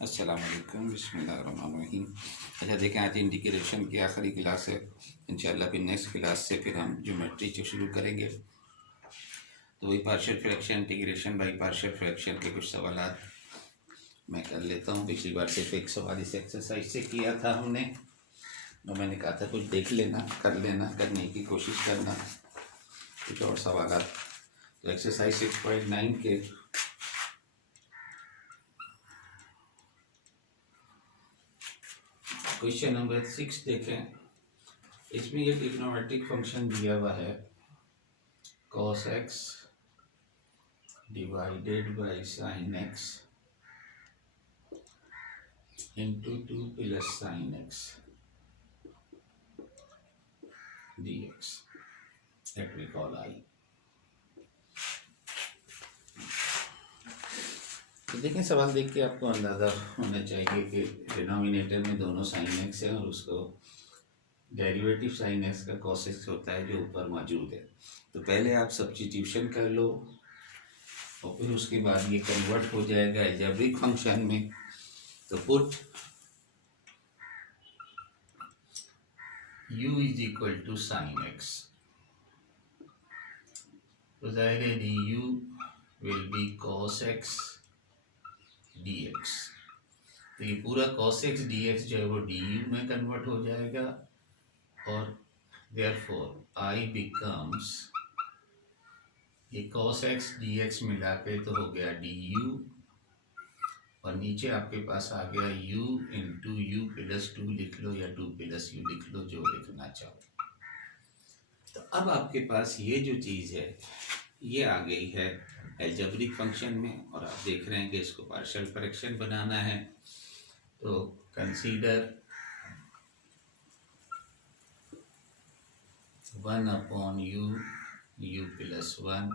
अस्सलाम वालेकुम बिस्मिल्लाहिर्रहमानिर्रहीम। अच्छा देखें, आज इंटीग्रेशन की आखिरी क्लास है। इंशाल्लाह फिर नेक्स्ट क्लास से फिर हम ज्योमेट्री जो शुरू करेंगे। तो वही partial fraction, integration by partial fraction के कुछ सवाल मैं कर लेता हूँ। पिछली बार सिर्फ एक सवाल इस एक्सरसाइज से किया था हमने, और मैंने कहा था कुछ देख लेना, कर लेना, करने की कोशिश करना कुछ और सवाल। तो एक्सरसाइज 6.9 के क्वेश्चन नंबर 6 देखें। इसमें ये ट्रिग्नोमेट्रिक फंक्शन दिया हुआ है cos x divided by sin x into 2 plus sin x dx that we call I। तो देखें, सवाल देख के आपको अंदाज़ा होना चाहिए कि डिनोमिनेटर में दोनों sin x है और उसको डेरिवेटिव sin x का cos x होता है जो ऊपर मौजूद है। तो पहले आप सब्स्टिट्यूशन कर लो और फिर उसके बाद ये कन्वर्ट हो जाएगा अलजेब्रिक फंक्शन में। तो put u is equal to sine X, तो जाहिर है D U will be cos X D X. तो ये पूरा cos x dx जो है वो du में कन्वर्ट हो जाएगा और देयरफॉर I बिकम्स ये cos x dx मिला के तो हो गया du, और नीचे आपके पास आ गया u इंटू यू प्लस 2 लिख लो या 2 प्लस यू लिख लो, जो लिखना चाहो। तो अब आपके पास ये जो चीज़ है ये आ गई है अलजेब्रिक फंक्शन में, और आप देख रहे हैं कि इसको पार्शियल फ्रैक्शन बनाना है। तो consider 1 upon u plus 1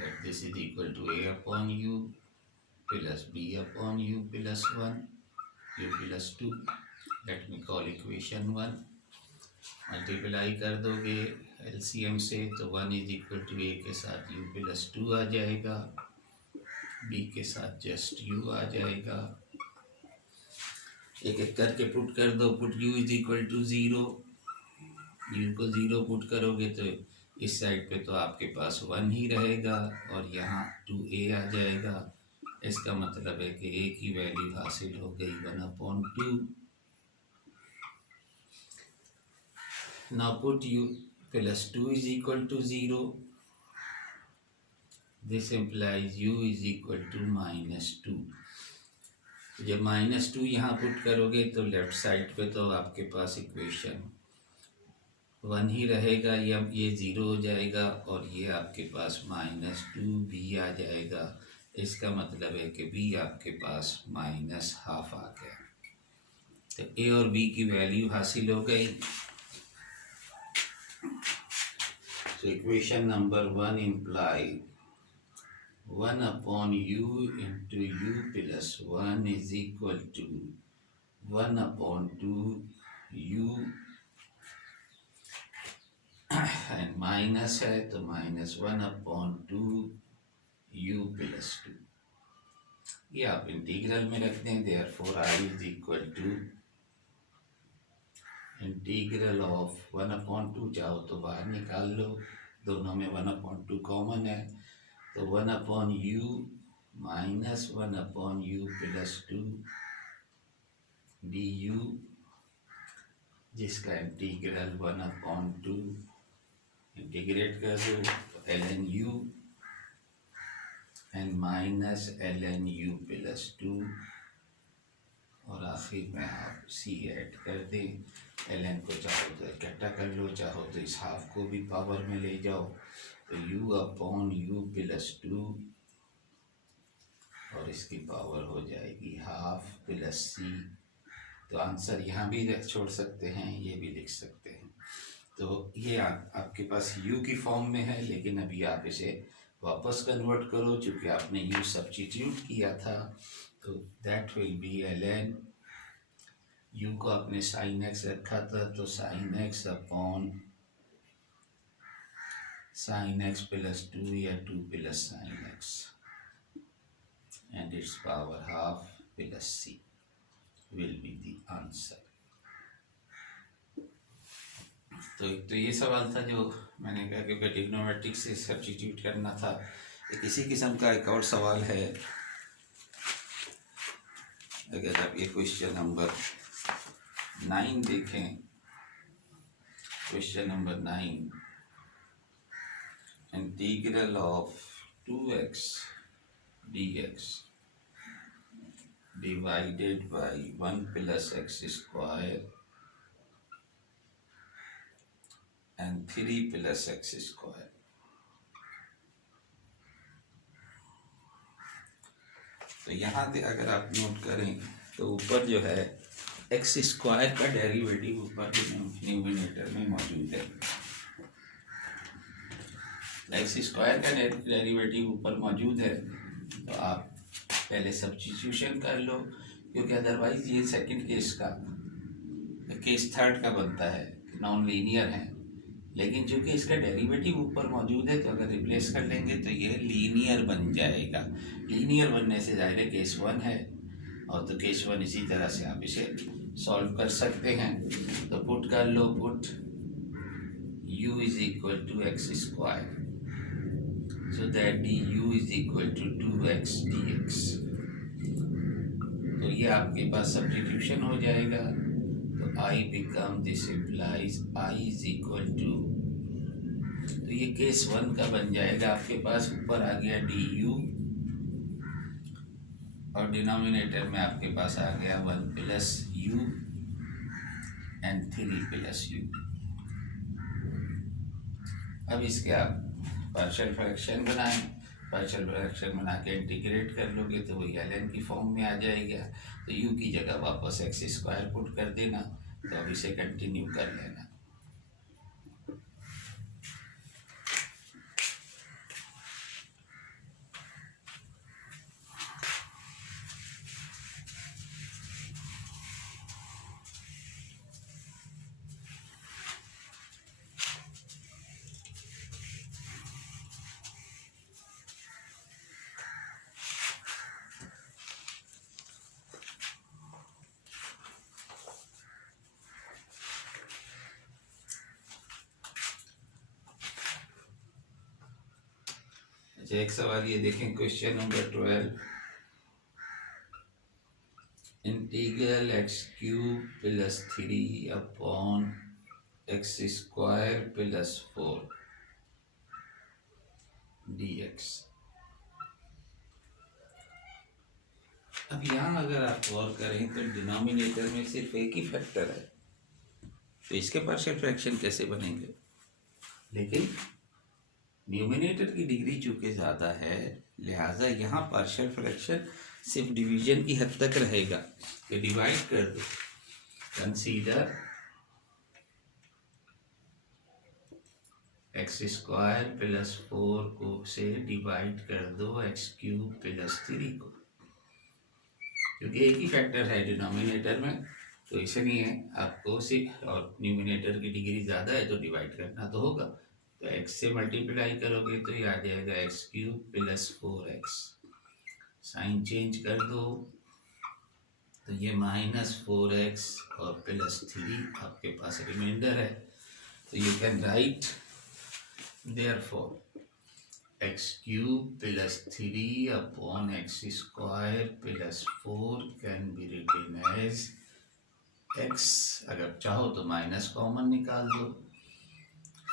that this is equal to a upon u plus b upon u plus 1 u plus 2, let me call equation 1। Multiply कर दोगे एलसीएम से तो 1 इज इक्वल टू ए के साथ u प्लस 2 आ जाएगा, b के साथ just u आ जाएगा। एक एक करके पुट कर दो। Put u is equal to 0, u को 0 पुट करोगे तो इस साइड पे तो आपके पास 1 ही रहेगा और यहाँ 2a आ जाएगा। इसका मतलब है कि a की वैल्यू हासिल हो गई 1/2। Now put u plus 2 is equal to 0, this implies u is equal to -2। जब -2 यहाँ पुट करोगे तो लेफ्ट साइड पे तो आपके पास इक्वेशन 1 ही रहेगा, या ये 0 हो जाएगा और ये आपके पास -2 भी आ जाएगा। इसका मतलब है कि b आपके पास -12 आ गया। तो a और b की वैल्यू हासिल हो गई। तो equation number 1 imply 1 upon u into U plus 1 is equal to 1/2 u, and minus है तो -1/2 u प्लस 2। ये आप इंटीग्रल में रख दें। Therefore I is equal to integral of 1/2, चाहो तो बाहर निकाल लो, दोनों में 1/2 कॉमन है, तो 1/u minus 1/u plus 2 du, जिसका इंटीग्रल 1/2 इंटीग्रेट कर दो तो ln u and minus ln u plus 2, और आखिर में आप c ऐड कर दें। ln को चाहो तो इकट्ठा कर लो, चाहो तो इस हाफ को भी पावर में ले जाओ, तो u अपॉन u प्लस 2 और इसकी पावर हो जाएगी हाफ प्लस c। तो आंसर यहाँ भी छोड़ सकते हैं, ये भी लिख सकते हैं। तो ये आपके पास u की फॉर्म में है, लेकिन अभी आप इसे वापस कन्वर्ट करो चूँकि आपने u सब्स्टिट्यूट किया था, तो that will be ln u को आपने साइन x रखा था तो sine x upon sine x plus 2 या 2 plus sine x, and and its power half plus c will be the answer. तो ये सवाल था जो मैंने कहा क्योंकि ट्रिग्नोमेट्रिक से सब्स्टिट्यूट करना था। एक इसी किस्म का एक और सवाल है, अगर आप ये क्वेश्चन नंबर 9 देखें, question number 9, integral of 2x dx divided by 1 plus x square and 3 plus x square। तो यहाँ पे अगर आप नोट करें तो ऊपर जो है एक्स स्क्वायर का डेरिवेटिव ऊपर न्यूमिनेटर में मौजूद है। एक्स स्क्वायर का डेरिवेटिव ऊपर मौजूद है, तो आप पहले सब्स्टिट्यूशन कर लो, क्योंकि अदरवाइज ये सेकंड केस का, केस थर्ड का बनता है, नॉन लीनियर है। लेकिन चूंकि इसका डेरिवेटिव ऊपर मौजूद है, तो अगर रिप्लेस कर लेंगे तो ये लीनियर बन जाएगा। लीनियर बनने से ज़ाहिर है केस 1 है, और तो केस 1 इसी तरह से आप इसे सॉल्व कर सकते हैं। तो पुट कर लो, put u is equal to X square, so that D U is equal to 2x dx। तो ये आपके पास सब्स्टिट्यूशन हो जाएगा। तो I become, this implies I is equal to, तो ये केस 1 का बन जाएगा। आपके पास ऊपर आ गया du और डिनोमिनेटर में आपके पास आ गया 1 plus u and 3 plus u। अब इसके आप पार्शियल फ्रैक्शन बनाएं, पार्शियल फ्रैक्शन बना के इंटीग्रेट कर लोगे तो वही ln की फॉर्म में आ जाएगा। तो u की जगह वापस एक्स स्क्वायर पुट कर देना। तो अब इसे कंटिन्यू कर लेना। एक सवाल ये देखें, question number 12, integral x cube plus 3 upon x square plus 4 dx। अब यहाँ अगर आप गौर करें तो डिनोमिनेटर में सिर्फ एक ही फैक्टर है, तो इसके पार्शियल फ्रैक्शन कैसे बनेंगे? लेकिन न्यूमिनेटर की डिग्री चूँकि ज़्यादा है, लिहाजा यहाँ पार्शियल फ्रैक्शन सिर्फ डिवीजन की हद तक रहेगा। तो डिवाइड कर दो, कंसीडर एक्स स्क्वायर प्लस 4 को से डिवाइड कर दो एक्स क्यूब प्लस 3 को, क्योंकि एक ही फैक्टर है डिनोमिनेटर में, तो इसलिए आपको सिर्फ, और न्यूमिनेटर की डिग्री ज़्यादा है तो डिवाइड करना तो होगा। तो x से मल्टीप्लाई करोगे तो ये आ जाएगा X cube plus 4x। Sign change कर दो तो ये -4x और प्लस 3 आपके पास रिमाइंडर है। तो you can write therefore X cube plus 3 upon x square plus 4 can be written as x, अगर चाहो तो माइनस कॉमन निकाल दो,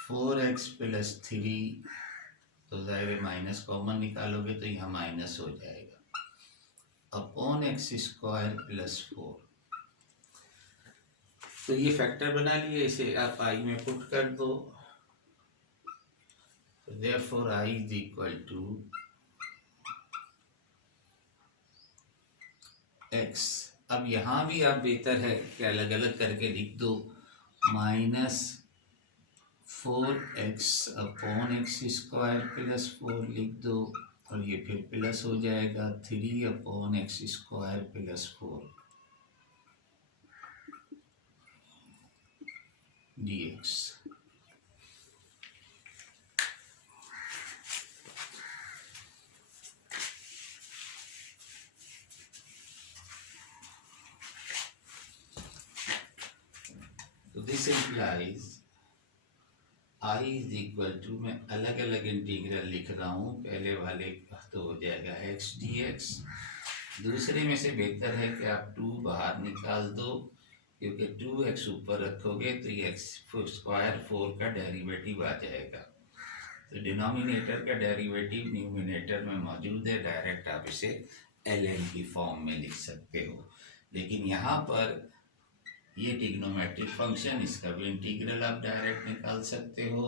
4x प्लस 3, तो ज़ाहिर माइनस कॉमन निकालोगे तो यहाँ माइनस हो जाएगा, अपॉन एक्स स्क्वायर प्लस 4। तो ये फैक्टर बना लिए, इसे आप i में पुट कर दो। Therefore i is equal to x। अब यहाँ भी आप बेहतर है कि अलग अलग करके लिख दो, -4x upon x square plus 4 लिख दो, और ये फिर प्लस हो जाएगा 3 upon x square plus 4 dx। तो this implies I is equal to, मैं अलग अलग इंटीग्रल लिख रहा हूँ, पहले वाले का तो हो जाएगा एक्स डी एक्स, दूसरे में से बेहतर है कि आप 2 बाहर निकाल दो, क्योंकि 2x ऊपर रखोगे तो ये एक्स स्क्वायर 4 का डेरिवेटिव आ जाएगा। तो डिनोमिनेटर का डेरिवेटिव न्यूमिनेटर में मौजूद है, डायरेक्ट आप इसे ln की फॉर्म में लिख सकते हो। लेकिन यहाँ पर ये ट्रिग्नोमेट्रिक फंक्शन, इसका भी इंटीग्रल आप डायरेक्ट निकाल सकते हो।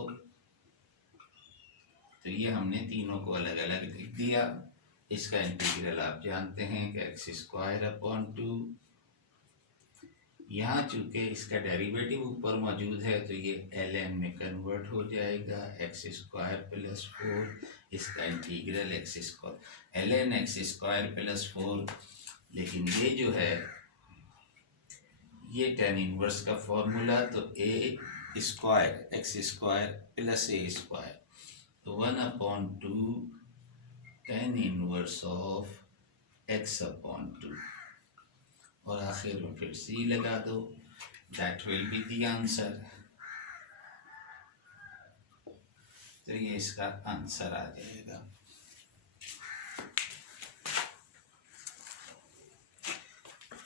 तो ये हमने तीनों को अलग अलग लिख दिया। इसका इंटीग्रल आप जानते हैं कि एक्स स्क्वायर अपॉन 2, यहाँ चूंकि इसका डेरिवेटिव ऊपर मौजूद है तो ये ln में कन्वर्ट हो जाएगा, एक्स स्क्वायर प्लस 4, इसका integral x square ln x square plus 4। लेकिन ये जो है ये tan इनवर्स का फॉर्मूला, तो ए स्क्वायर एक्स स्क्वायर प्लस ए स्क्वायर, तो 1/2 tan inverse of x upon 2, और आखिर में फिर सी लगा दो, that will be the answer. तो ये इसका आंसर आ जाएगा।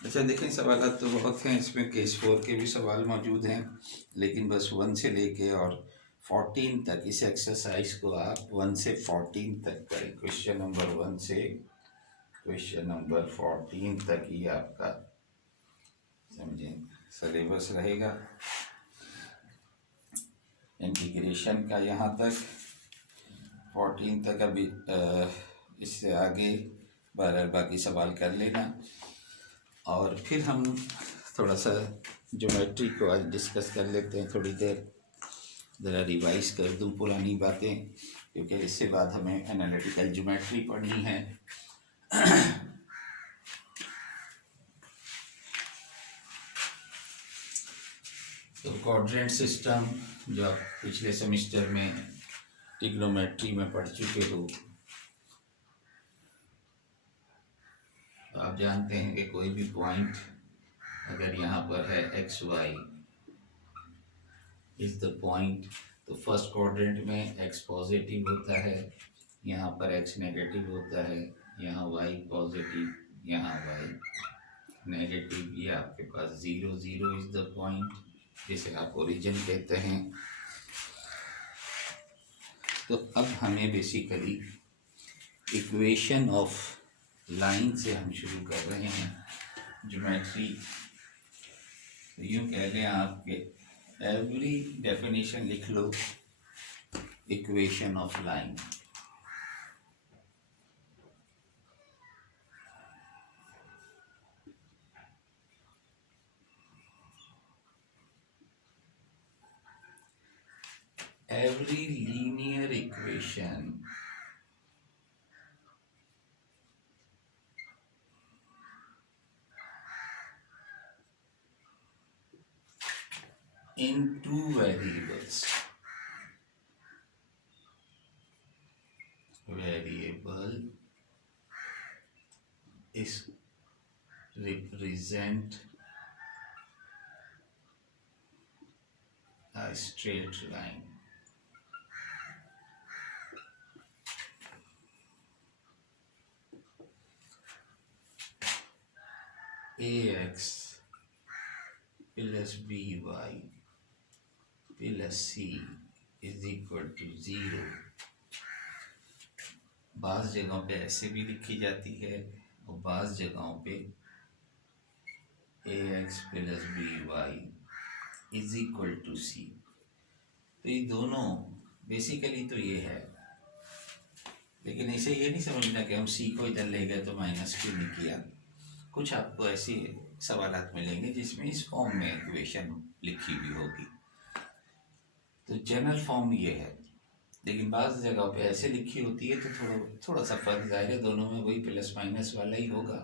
अच्छा देखें, सवाल तो बहुत हैं, इसमें केस 4 के भी सवाल मौजूद हैं, लेकिन बस 1 से लेके और 14 तक इस एक्सरसाइज को आप 1 से 14 तक करें। क्वेश्चन नंबर 1 से क्वेश्चन नंबर 14 तक ही आपका समझें सिलेबस रहेगा। इंटीग्रेशन का यहाँ तक 14 तक, अभी इससे आगे बहरहाल बाकी सवाल कर लेना। और फिर हम थोड़ा सा ज्योमेट्री को आज डिस्कस कर लेते हैं थोड़ी देर, ज़रा रिवाइज कर दूं पुरानी बातें, क्योंकि इससे बाद हमें एनालिटिकल ज्योमेट्री पढ़नी है। तो क्वाड्रेंट सिस्टम जो आप पिछले सेमेस्टर में ट्रिग्नोमेट्री में पढ़ चुके हो, तो आप जानते हैं कि कोई भी पॉइंट अगर यहाँ पर है x y is the point, तो फर्स्ट क्वाड्रेंट में एक्स पॉजिटिव होता है, यहाँ पर एक्स नेगेटिव होता है, यहाँ वाई पॉजिटिव, यहाँ वाई नेगेटिव, ये आपके पास 0 0 इज द पॉइंट, जिसे आप ओरिजिन कहते हैं। तो अब हमें बेसिकली इक्वेशन ऑफ लाइन से हम शुरू कर रहे हैं ज्योमेट्री। यूँ कह लें आपके एवरी डेफिनेशन लिख लो equation of line. Every linear equation in two variables, variable is represent a straight line. ax plus by plus c is equal to 0। बाज़ जगहों पे ऐसे भी लिखी जाती है और बाज़ जगहों पे ax plus by is equal to c। तो ये दोनों बेसिकली तो ये है, लेकिन इसे ये नहीं समझना कि हम c को इधर ले गए तो माइनस क्यों नहीं किया। कुछ आपको ऐसे सवालात मिलेंगे जिसमें इस फॉर्म में इक्वेशन लिखी हुई होगी, तो जनरल फॉर्म ये है, लेकिन बाज़ जगह पे ऐसे लिखी होती है तो थोड़ा सा फर्क जाहिर है, दोनों में वही प्लस माइनस वाला ही होगा।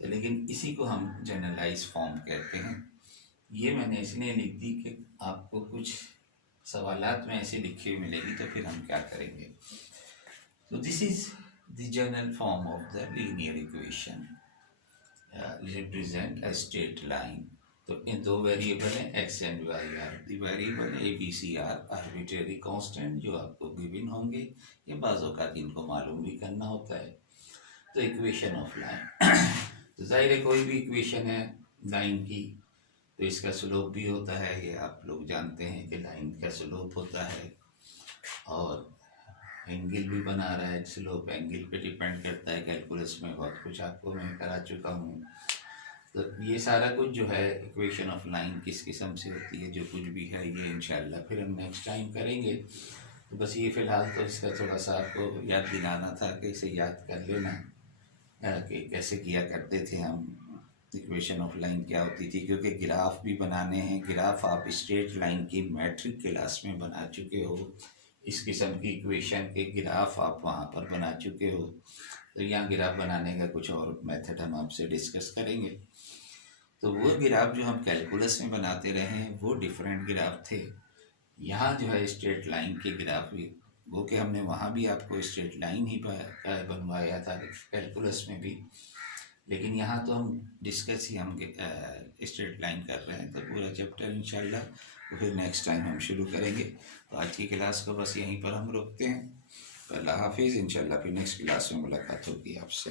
तो लेकिन इसी को हम जनरलाइज फॉर्म कहते हैं। ये मैंने इसलिए लिख दी कि आपको कुछ सवालात में ऐसे लिखी हुई मिलेगी, तो फिर हम क्या करेंगे। तो this is the general form of the linear equation represent a straight line. तो इन दो वेरिएबल हैं x and y are the variable, a b c are arbitrary constant जो आपको गिवन होंगे, ये बाज़ औक़ात इनको मालूम भी करना होता है। तो इक्वेशन ऑफ लाइन तो ज़ाहिर है कोई भी इक्वेशन है लाइन की तो इसका स्लोप भी होता है, ये आप लोग जानते हैं कि लाइन का स्लोप होता है, और एंगल भी बना रहा है, स्लोप एंगल पे डिपेंड करता है। कैलकुलस में बहुत कुछ आपको मैं करा चुका हूँ। तो ये सारा कुछ जो है इक्वेशन ऑफ लाइन किस किस्म से होती है, जो कुछ भी है ये इंशाल्लाह फिर हम नेक्स्ट टाइम करेंगे। तो बस ये फ़िलहाल तो इसका थोड़ा सा आपको याद दिलाना था कि इसे याद कर लेना कि कैसे किया करते थे हम, इक्वेशन ऑफ लाइन क्या होती थी, क्योंकि ग्राफ भी बनाने हैं। ग्राफ आप स्ट्रेट लाइन की मैट्रिक क्लास में बना चुके हो, इस किस्म की इक्वेशन के ग्राफ आप वहाँ पर बना चुके हो। तो यहाँ ग्राफ बनाने का कुछ और मेथड हम आपसे डिस्कस करेंगे। तो वो ग्राफ जो हम कैलकुलस में बनाते रहे हैं वो डिफरेंट ग्राफ थे। यहाँ जो है स्ट्रेट लाइन के ग्राफ भी, वो कि हमने वहाँ भी आपको स्ट्रेट लाइन ही बनवाया था कैलकुलस में भी, लेकिन यहाँ तो हम डिस्कस ही हम स्ट्रेट लाइन कर रहे हैं। तो पूरा चैप्टर इंशाल्लाह तो फिर नेक्स्ट टाइम हम शुरू करेंगे। तो आज की क्लास को बस यहीं पर हम रोकते हैं। तो अल्लाह हाफिज़, इंशाल्लाह फिर नेक्स्ट क्लास में मुलाकात होगी आपसे।